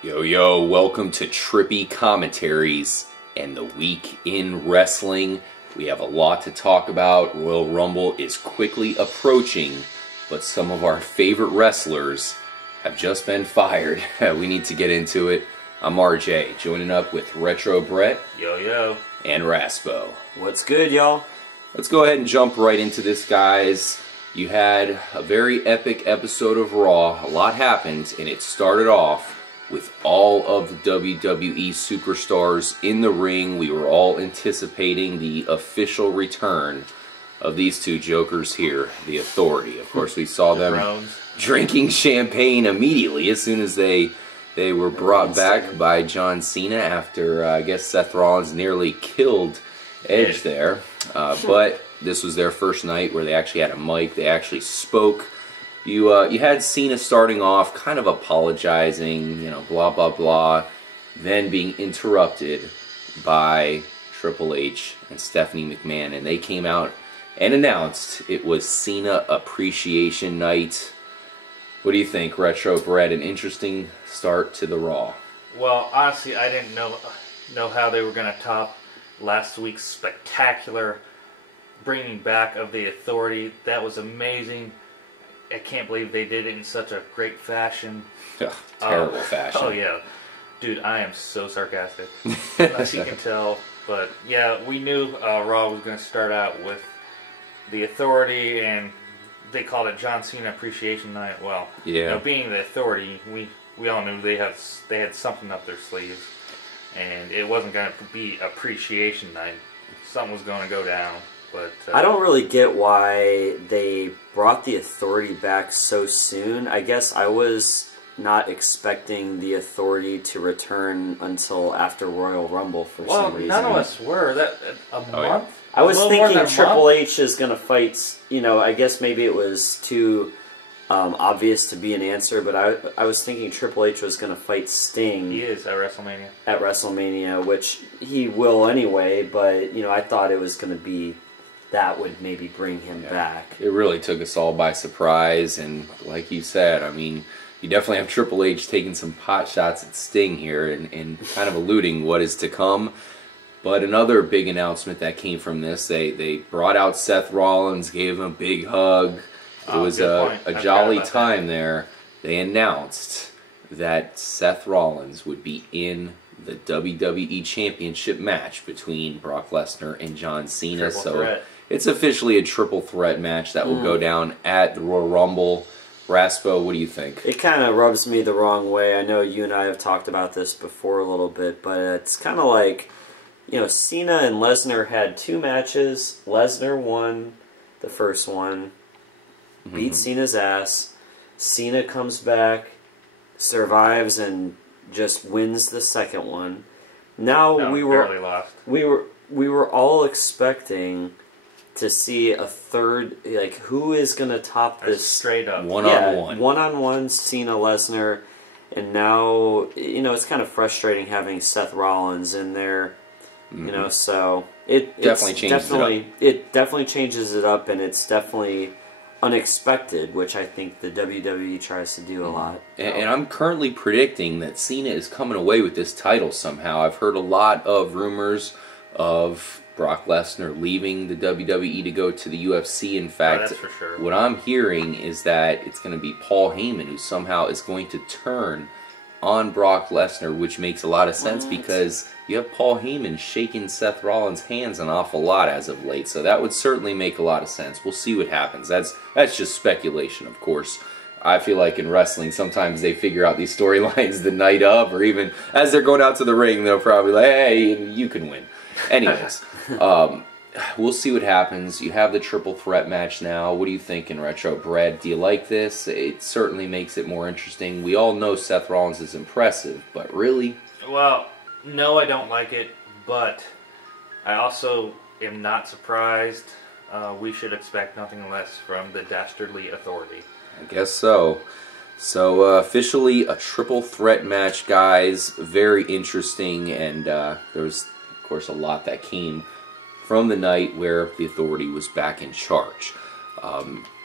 Yo, yo, welcome to Trippy Commentaries and the Week in Wrestling. We have a lot to talk about. Royal Rumble is quickly approaching, but some of our favorite wrestlers have just been fired. We need to get into it. I'm RJ, joining up with Retro Brett. Yo, yo. And Raspo. What's good, y'all? Let's go ahead and jump right into this, guys. You had a very epic episode of Raw. A lot happened, and it started off with all of the WWE superstars in the ring. We were all anticipating the official return of these two jokers here, the Authority. Of course, we saw them drinking champagne immediately as soon as they were brought back by John Cena after, I guess, Seth Rollins nearly killed Edge there. But this was their first night where they actually had a mic. They actually spoke. You had Cena starting off kind of apologizing, you know, blah, blah, blah, then being interrupted by Triple H and Stephanie McMahon, and they came out and announced it was Cena Appreciation Night. What do you think, Retro Brett? An interesting start to the Raw. Well, honestly, I didn't know how they were going to top last week's spectacular bringing back of the Authority. That was amazing. I can't believe they did it in such a great fashion. Ugh, terrible fashion. Oh, yeah. Dude, I am so sarcastic. As you can tell. But, yeah, we knew Raw was going to start out with the Authority, and they called it John Cena Appreciation Night. Well, yeah. You know, being the Authority, we all knew they had something up their sleeves. And it wasn't going to be Appreciation Night. Something was going to go down. But I don't really get why they brought the Authority back so soon. I guess I was not expecting the Authority to return until after Royal Rumble for some reason. Well, none of us were. A month? Yeah. I was thinking Triple H is going to fight, you know, I guess maybe it was too obvious to be an answer, but I was thinking Triple H was going to fight Sting. He is at WrestleMania. At WrestleMania, which he will anyway, but, you know, I thought it was going to be that would maybe bring him back. It really took us all by surprise, and like you said, I mean, you definitely have Triple H taking some pot shots at Sting here and kind of alluding what is to come. But another big announcement that came from this, they brought out Seth Rollins, gave him a big hug. It was a jolly time there. They announced that Seth Rollins would be in the WWE Championship match between Brock Lesnar and John Cena. Triple threat. It's officially a triple threat match that will go down at the Royal Rumble. Raspo, what do you think? It kind of rubs me the wrong way. I know you and I have talked about this before a little bit, but it's kind of like, you know, Cena and Lesnar had two matches. Lesnar won the first one, beat Cena's ass. Cena comes back, survives, and just wins the second one. Now no, we were barely lost. We were all expecting to see a third, like, who is going to top this? Straight up. One-on-one. One-on-one, Cena, Lesnar. And now, you know, it's kind of frustrating having Seth Rollins in there. You know, so it definitely changes it up, and it's definitely unexpected, which I think the WWE tries to do a lot. And I'm currently predicting that Cena is coming away with this title somehow. I've heard a lot of rumors of Brock Lesnar leaving the WWE to go to the UFC. In fact, that's for sure. What I'm hearing is that it's going to be Paul Heyman who somehow is going to turn on Brock Lesnar, which makes a lot of sense because you have Paul Heyman shaking Seth Rollins' hands an awful lot as of late, so that would certainly make a lot of sense. We'll see what happens. That's just speculation, of course. I feel like in wrestling, sometimes they figure out these storylines the night of, or even as they're going out to the ring, they'll probably like, hey, you can win. Anyways, we'll see what happens. You have the triple threat match now. What do you think in Retro Brett? Do you like this? It certainly makes it more interesting. We all know Seth Rollins is impressive, but really? Well, no, I don't like it, but I also am not surprised. We should expect nothing less from the Dastardly Authority. I guess so. So, officially a triple threat match, guys. Very interesting, and there was, of course, a lot that came from the night where the Authority was back in charge.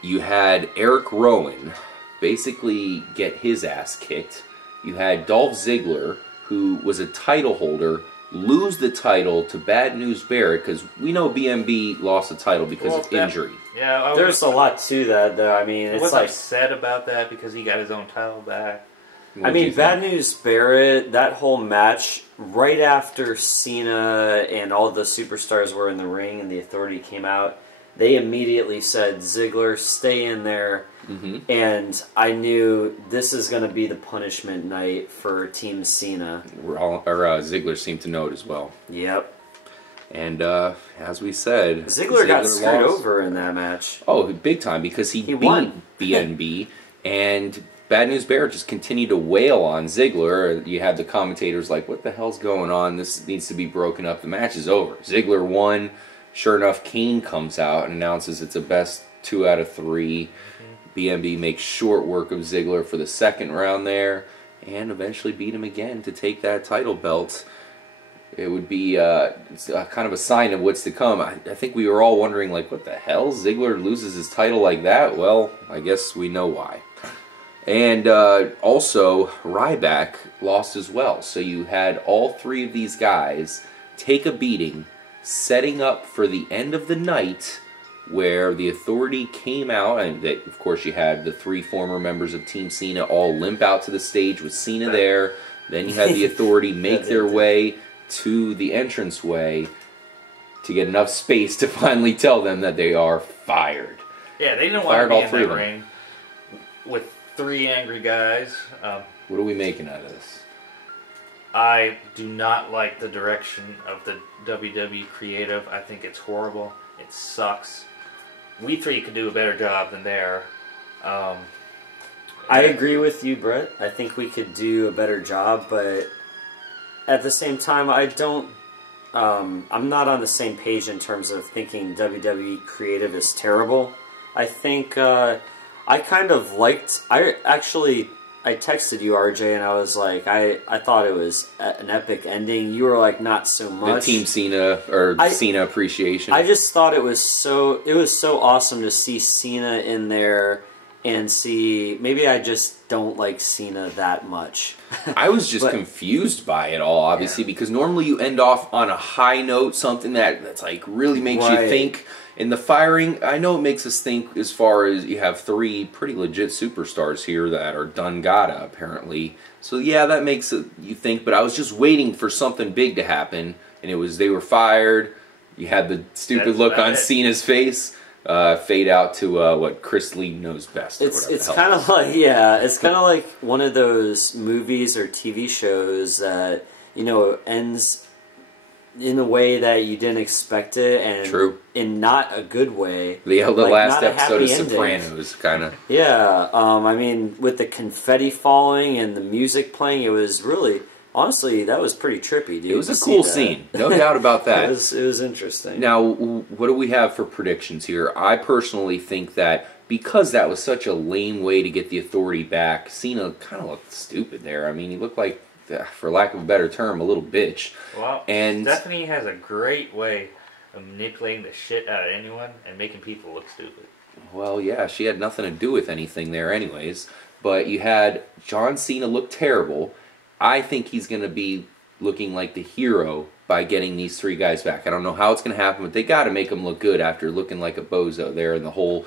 You had Erick Rowan basically get his ass kicked you had Dolph Ziggler, who was a title holder, lose the title to Bad News Barrett, because we know BMB lost the title because of injury. Yeah, there's a lot to that, though. I mean, it's like upset about that because he got his own title back. I mean, Bad News Barrett, that whole match, right after Cena and all the superstars were in the ring and the Authority came out, they immediately said, Ziggler, stay in there. And I knew this is going to be the punishment night for Team Cena. Ziggler seemed to know it as well. Yep. And as we said, Ziggler got screwed over in that match. Oh, big time, because he beat won. BNB, and Bad News Barrett just continued to wail on Ziggler. You had the commentators like, what the hell's going on? This needs to be broken up. The match is over. Ziggler won. Sure enough, Kane comes out and announces it's a best 2 out of 3. BNB makes short work of Ziggler for the second round there, and eventually beat him again to take that title belt. It would be kind of a sign of what's to come. I think we were all wondering, like, what the hell? Ziggler loses his title like that? Well, I guess we know why. And also, Ryback lost as well. So you had all 3 of these guys take a beating, setting up for the end of the night where the Authority came out, and that, of course, you had the 3 former members of Team Cena all limp out to the stage with Cena there. Then you had the Authority make their way to the entranceway to get enough space to finally tell them that they are fired. Yeah, they didn't want to be in that ring with 3 angry guys. What are we making out of this? I do not like the direction of the WWE creative. I think it's horrible. It sucks. We 3 could do a better job than there. I agree with you, Brett. I think we could do a better job, but at the same time, I don't... I'm not on the same page in terms of thinking WWE creative is terrible. I think I kind of liked... I texted you, RJ, and I was like, I thought it was an epic ending. You were like, not so much. The Team Cena, or Cena Appreciation. I just thought it was so awesome to see Cena in there and see... Maybe I just don't like Cena that much. I was just confused by it all, obviously, because normally you end off on a high note, something that's like really makes you think. In the firing, I know it makes us think as far as you have 3 pretty legit superstars here that are Dungada, apparently. So yeah, that makes you think, but I was just waiting for something big to happen, and it was they were fired. You had the stupid look on Cena's face. Fade out to what Chris Lee knows best. It's kind of like, it's kind of like one of those movies or TV shows that, you know, ends in a way that you didn't expect it, and in not a good way. The last episode of Sopranos, kind of. Yeah, I mean, with the confetti falling and the music playing, it was really, honestly, that was pretty trippy, dude. It was a cool scene, no doubt about that. It was interesting. Now, what do we have for predictions here? I personally think that because that was such a lame way to get the Authority back, Cena kind of looked stupid there. I mean, he looked like, for lack of a better term, a little bitch. Well, and Stephanie has a great way of manipulating the shit out of anyone and making people look stupid. Well, yeah, she had nothing to do with anything there anyways. But you had John Cena look terrible. I think he's going to be looking like the hero by getting these 3 guys back. I don't know how it's going to happen, but they got to make him look good after looking like a bozo there in the whole,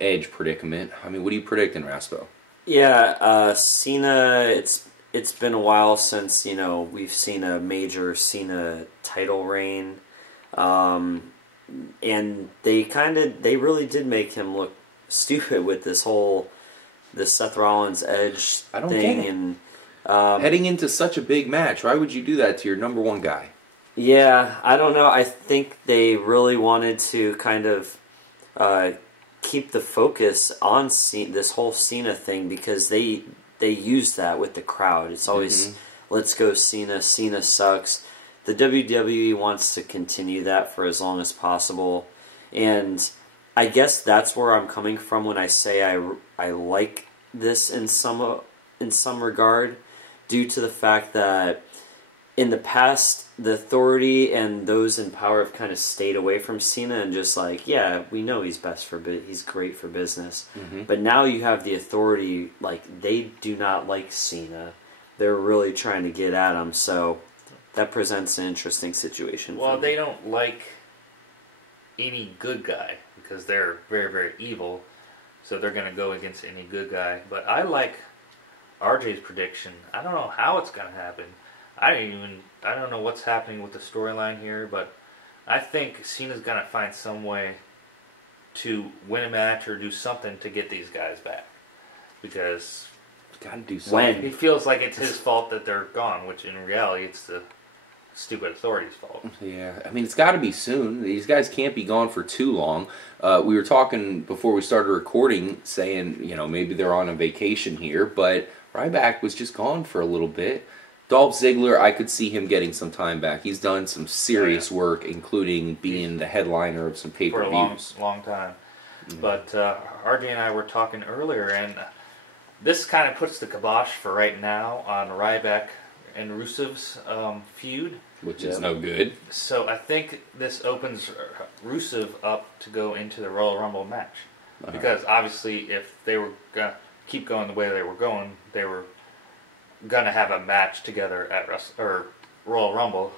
Edge predicament. I mean, what are you predicting, Raspo? Yeah, Cena, it's been a while since, we've seen a major Cena title reign. And they really did make him look stupid with this Seth Rollins Edge I don't thing. Get it. And heading into such a big match, why would you do that to your number 1 guy? Yeah, I don't know. I think they really wanted to kind of keep the focus on this whole Cena thing, because they use that with the crowd. It's always, let's go Cena, Cena sucks. The WWE wants to continue that for as long as possible. And I guess that's where I'm coming from when I say I like this in some regard, due to the fact that in the past, the Authority and those in power have kind of stayed away from Cena and just like, yeah, we know he's he's great for business. But now you have the Authority, like, they do not like Cena. they're really trying to get at him. So that presents an interesting situation. Well, they don't like any good guy because they're very, very evil. So they're going to go against any good guy. But I like RJ's prediction. I don't know how it's going to happen. I don't know what's happening with the storyline here, but I think Cena's going to find some way to win a match or do something to get these guys back. Because got to do something. He feels like it's his fault that they're gone, which in reality it's the stupid authority's fault. Yeah, I mean, it's got to be soon. These guys can't be gone for too long. We were talking before we started recording, saying, you know, maybe they're on a vacation here, but Ryback was just gone for a little bit. Dolph Ziggler, I could see him getting some time back. He's done some serious work, including being the headliner of some pay-per-views. For a long time. Mm-hmm. But RJ and I were talking earlier, and this kind of puts the kibosh for right now on Ryback and Rusev's feud. Which is no good. So I think this opens Rusev up to go into the Royal Rumble match. Because obviously if they were going to keep going the way they were going, they were going to have a match together at Royal Rumble.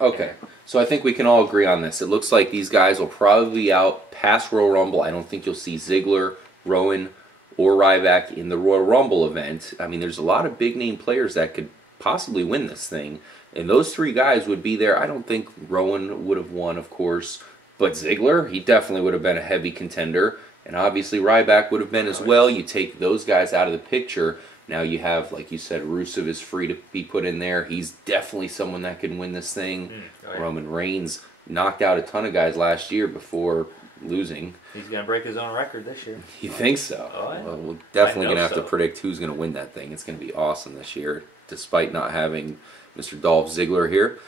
Okay, so I think we can all agree on this. It looks like these guys will probably be out past Royal Rumble. I don't think you'll see Ziggler, Rowan, or Ryback in the Royal Rumble event. I mean, there's a lot of big-name players that could possibly win this thing. And those three guys would be there. I don't think Rowan would have won, of course. But Ziggler, he definitely would have been a heavy contender. And obviously Ryback would have been as well. You take those guys out of the picture. Now you have, like you said, Rusev is free to be put in there. He's definitely someone that can win this thing. Roman Reigns knocked out a ton of guys last year before losing. He's going to break his own record this year. You think so? Oh, yeah. Well, we're definitely going to have to predict who's going to win that thing. It's going to be awesome this year, despite not having Mr. Dolph Ziggler here.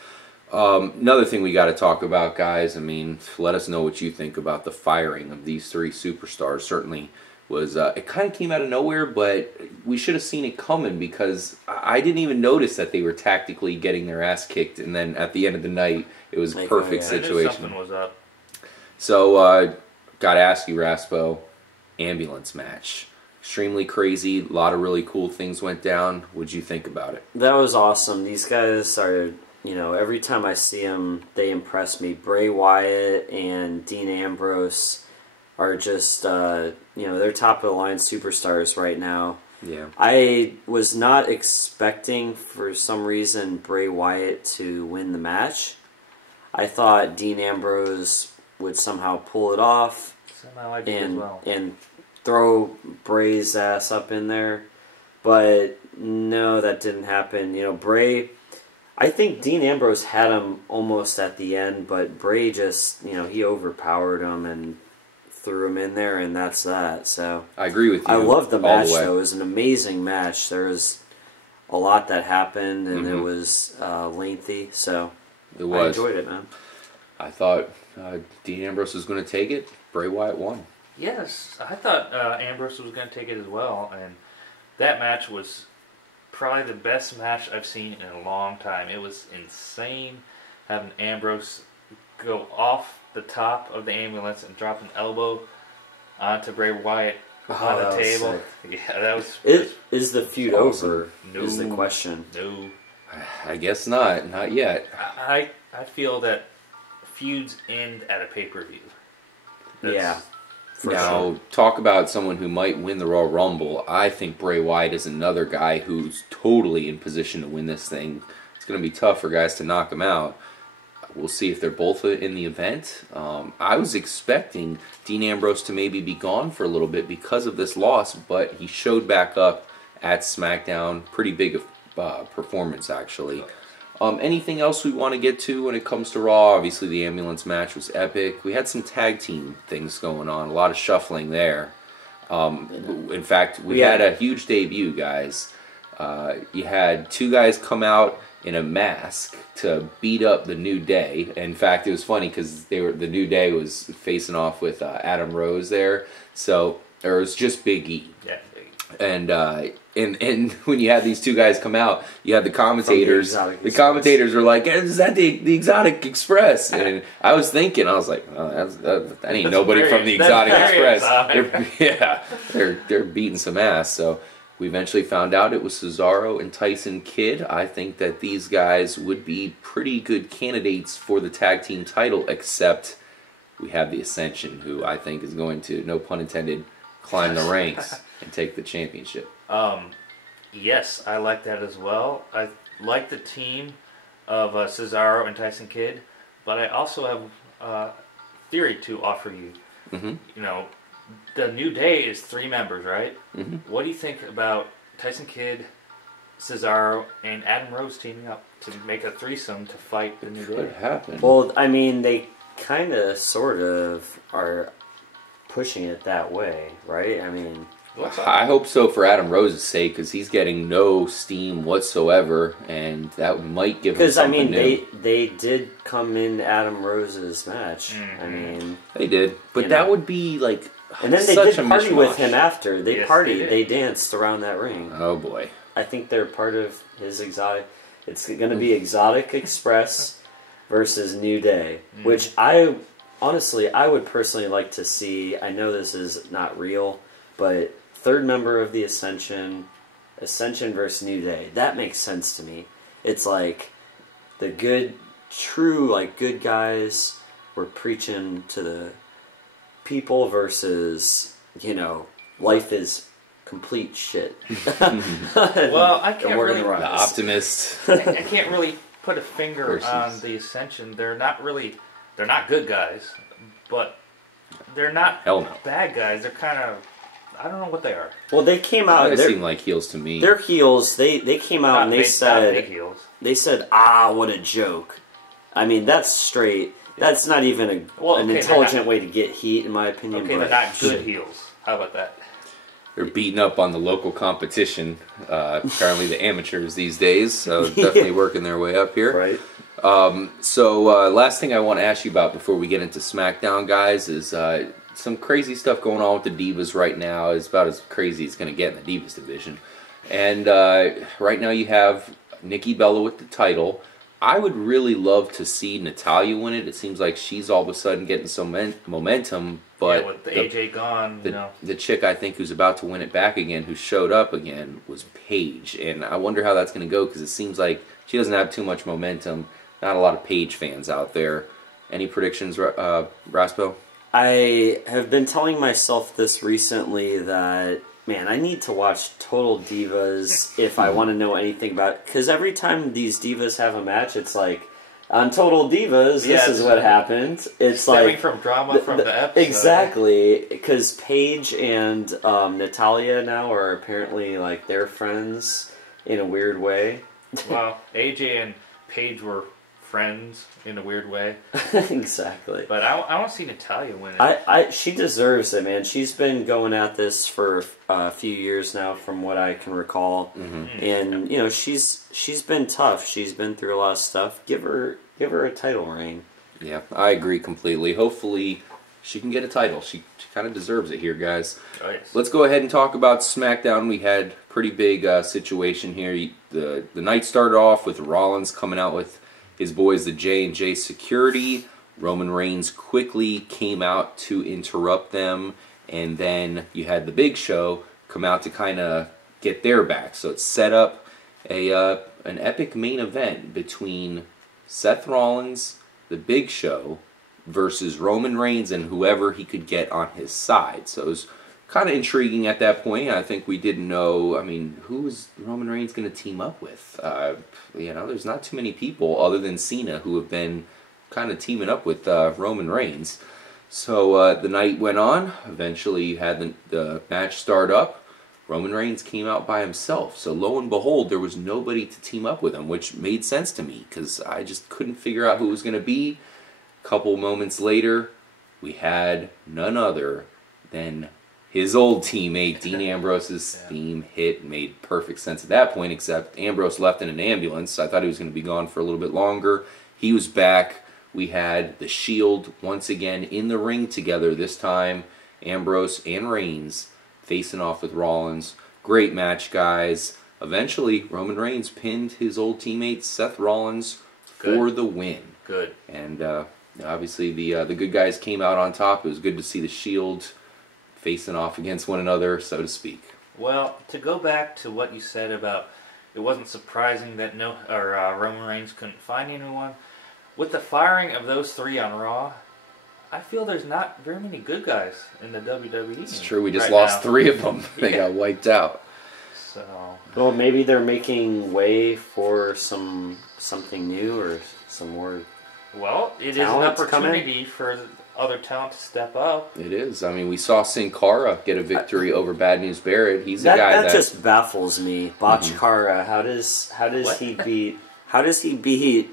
Another thing we got to talk about, guys, I mean, let us know what you think about the firing of these three superstars. Certainly was, it kind of came out of nowhere, but we should have seen it coming because I didn't even notice that they were tactically getting their ass kicked, and then at the end of the night, it was a perfect situation. I knew something was up. So, got to ask you, Raspo, ambulance match. Extremely crazy. A lot of really cool things went down. What'd you think about it? That was awesome. These guys are, you know, every time I see them, they impress me. Bray Wyatt and Dean Ambrose are just, you know, they're top-of-the-line superstars right now. Yeah. I was not expecting, for some reason, Bray Wyatt to win the match. I thought Dean Ambrose would somehow pull it off and throw Bray's ass up in there. But no, that didn't happen. You know, Bray, I think Dean Ambrose had him almost at the end, but Bray just, you know, he overpowered him and threw him in there, and that's that. So I agree with you. I loved the match, though. It was an amazing match. There was a lot that happened, and it was lengthy, so it was. I enjoyed it, man. I thought Dean Ambrose was going to take it. Bray Wyatt won. Yes, I thought Ambrose was going to take it as well, and that match was probably the best match I've seen in a long time. It was insane having Ambrose go off the top of the ambulance and drop an elbow onto Bray Wyatt on the table. Yeah, that was... Is the feud over? No. Is the question. No. I guess not. Not yet. I feel that feuds end at a pay-per-view. Yeah. Now, talk about someone who might win the Royal Rumble. I think Bray Wyatt is another guy who's totally in position to win this thing. It's going to be tough for guys to knock him out. We'll see if they're both in the event. I was expecting Dean Ambrose to maybe be gone for a little bit because of this loss, but he showed back up at Smackdown. Pretty big performance, actually. Anything else we want to get to when it comes to Raw? Obviously, the ambulance match was epic. We had some tag team things going on. A lot of shuffling there. In fact, we had a huge debut, guys. You had two guys come out in a mask to beat up the New Day. In fact, it was funny because the New Day was facing off with Adam Rose there. So, or it was just Big E. Yeah. And when you had these two guys come out, you had the commentators. The commentators were like, "Is that the Exotic Express?" And I was thinking, I was like, "Oh, that ain't nobody from the Exotic Express." They're beating some ass. So We eventually found out it was Cesaro and Tyson Kidd. I think that these guys would be pretty good candidates for the tag team title, except we have the Ascension, who I think is going to, no pun intended, climb the ranks and take the championship. Yes, I like that as well. I like the team of Cesaro and Tyson Kidd, but I also have a theory to offer you. Mm-hmm. You know, the New Day is 3 members, right? Mm-hmm. What do you think about Tyson Kidd, Cesaro, and Adam Rose teaming up to make a threesome to fight the New Day? Could happen. Well, I mean, they kind of, sort of, are pushing it that way, right? I mean, I hope so for Adam Rose's sake, because he's getting no steam whatsoever, and that might give him something new. Because, I mean, they did come in Adam Rose's match. Mm-hmm. I mean... They did, but that would be, like, and then they such did a party mishmash. with him after. They Yes, partied. They danced around that ring. Oh, boy. I think they're part of his exotic... It's going to be Exotic Express versus New Day, which honestly, I would personally like to see. I know this is not real, but 3rd member of the Ascension versus New Day. That makes sense to me. It's like the good, true, like, good guys were preaching to the people versus, you know, life is complete shit. Well, I can't really... The optimist. I can't really put a finger on the Ascension. They're not good guys, but they're not bad guys. They're kind of... I don't know what they are. Well, they came out... They seem like heels to me. They're heels. They came out and they said... Not big heels. They said, "Ah, what a joke." I mean, that's straight. That's not even an intelligent way to get heat, in my opinion. Okay, but they're not good heels. How about that? They're beating up on the local competition. Apparently the amateurs these days, so definitely working their way up here. Right. So last thing I want to ask you about before we get into SmackDown, guys, is some crazy stuff going on with the Divas right now. It's about as crazy as it's going to get in the Divas division. And right now you have Nikki Bella with the title. I would really love to see Natalya win it. It seems like she's all of a sudden getting some momentum. But with the AJ gone, the chick I think who's about to win it back again, who showed up again, was Paige. And I wonder how that's going to go, because it seems like she doesn't have too much momentum. Not a lot of Paige fans out there. Any predictions, Raspo? I have been telling myself this recently that, man, I need to watch Total Divas if I want to know anything about it. Because every time these divas have a match, it's like, on Total Divas, this is what happened. It's like from drama from the episode. Exactly, because Paige and Natalya now are apparently like they're friends in a weird way. Well, AJ and Paige were friends in a weird way. Exactly. But I want to see Natalya win it. She deserves it, man. She's been going at this for a few years now, from what I can recall. Mm-hmm. And you know, she's been tough. She's been through a lot of stuff. Give her a title reign. Yeah, I agree completely. Hopefully she can get a title. She kind of deserves it here, guys. Nice. Let's go ahead and talk about SmackDown. We had a pretty big situation here. The night started off with Rollins coming out with his boys, the J&J Security. Roman Reigns quickly came out to interrupt them, and then you had the Big Show come out to kind of get their back. So it set up an epic main event between Seth Rollins, the Big Show, versus Roman Reigns and whoever he could get on his side. So it was kind of intriguing at that point. I think we didn't know, I mean, who is Roman Reigns going to team up with? You know, there's not too many people other than Cena who have been kind of teaming up with Roman Reigns. So the night went on. Eventually you had the match start up. Roman Reigns came out by himself. So lo and behold, there was nobody to team up with him, which made sense to me because I just couldn't figure out who it was going to be. A couple moments later, we had none other than his old teammate, Dean Ambrose's theme hit. Made perfect sense at that point, except Ambrose left in an ambulance. I thought he was going to be gone for a little bit longer. He was back. We had the Shield once again in the ring together. This time, Ambrose and Reigns facing off with Rollins. Great match, guys. Eventually, Roman Reigns pinned his old teammate Seth Rollins for the win. Good. And obviously, the good guys came out on top. It was good to see the Shield facing off against one another, so to speak. Well, to go back to what you said about it wasn't surprising that Roman Reigns couldn't find anyone. With the firing of those 3 on Raw, I feel there's not very many good guys in the WWE. It's true. We just lost 3 of them. They got wiped out. So. Well, maybe they're making way for something new or some more. Well, it is an opportunity for other talent to step up. It is. I mean, we saw Sin Cara get a victory over Bad News Barrett. He's a guy that just baffles me. Botch Cara, how does he beat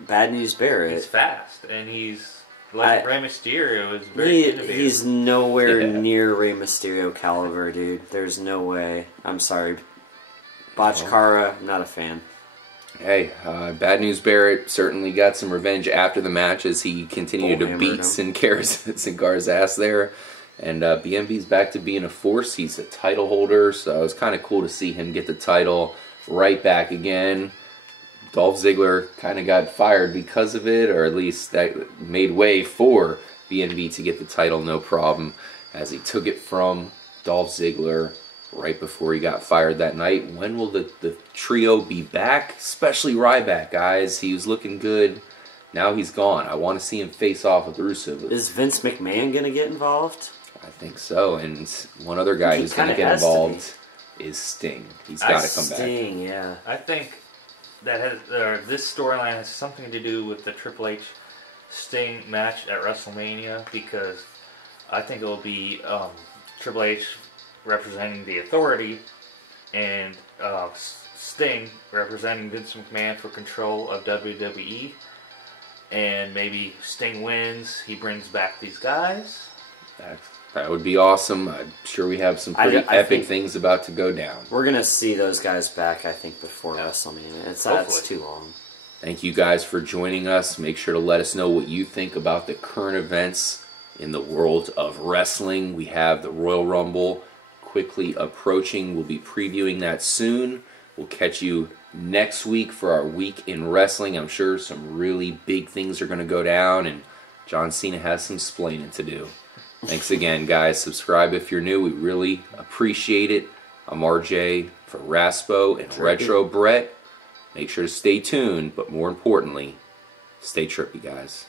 Bad News Barrett? He's fast, and he's like Rey Mysterio is very innovative. He's nowhere near Rey Mysterio caliber, dude. There's no way. I'm sorry. Botch Cara, not a fan. Hey, Bad News Barrett certainly got some revenge after the match as he continued to beat Sin Cara's ass there. And BMB's back to being a force. He's a title holder, so it was kind of cool to see him get the title right back again. Dolph Ziggler kind of got fired because of it, or at least that made way for BMB to get the title no problem, as he took it from Dolph Ziggler right before he got fired that night. When will the trio be back? Especially Ryback, guys. He was looking good. Now he's gone. I want to see him face off with Rusev. Is Vince McMahon going to get involved? I think so. And one other guy who's going to get involved is Sting. He's got to come back. Sting, yeah. I think that this storyline has something to do with the Triple H Sting match at WrestleMania, because I think it will be Triple H representing the Authority and Sting representing Vince McMahon for control of WWE. And maybe Sting wins, he brings back these guys. That would be awesome. I'm sure we have some pretty epic things about to go down. We're going to see those guys back, I think, before WrestleMania. That's too long. Thank you guys for joining us. Make sure to let us know what you think about the current events in the world of wrestling. We have the Royal Rumble quickly approaching. We'll be previewing that soon. We'll catch you next week for our week in wrestling. I'm sure some really big things are going to go down, and John Cena has some splaining to do. Thanks again, guys. Subscribe if you're new. We really appreciate it. I'm RJ for Raspo and Retro Brett. Make sure to stay tuned, but more importantly, stay trippy, guys.